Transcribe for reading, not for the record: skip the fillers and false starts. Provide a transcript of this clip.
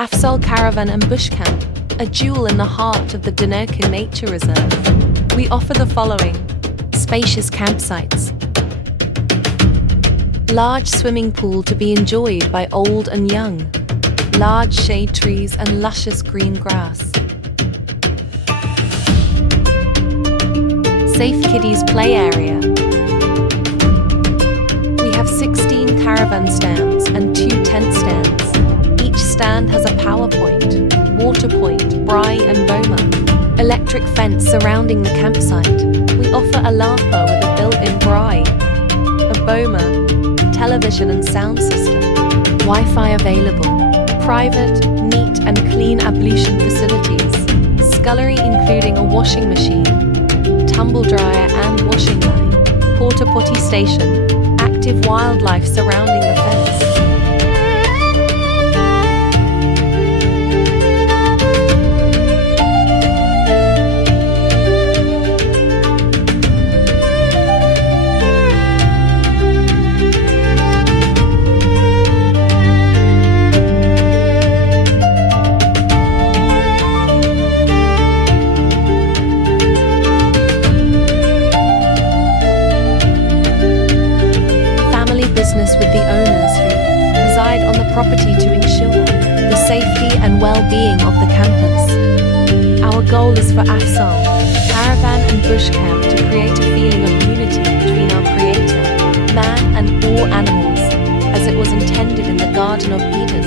Afsaal Caravan and Boskamp, a jewel in the heart of the Dinokeng Nature Reserve. We offer the following: spacious campsites, large swimming pool to be enjoyed by old and young, large shade trees and luscious green grass, safe kiddies play area. We have 16 caravan stands and 2 tent stands. Each stand has a power point, water point, braai and boma. Electric fence surrounding the campsite. We offer a Lapa with a built-in braai, a boma, television and sound system. Wi-Fi available. Private, neat and clean ablution facilities. Scullery including a washing machine, tumble dryer and washing line. Porta potty station. Active wildlife surrounding the fence. Business with the owners who reside on the property to ensure the safety and well-being of the campers. Our goal is for Afsaal Karavaan and Boskamp to create a feeling of unity between our Creator, man and all animals, as it was intended in the Garden of Eden.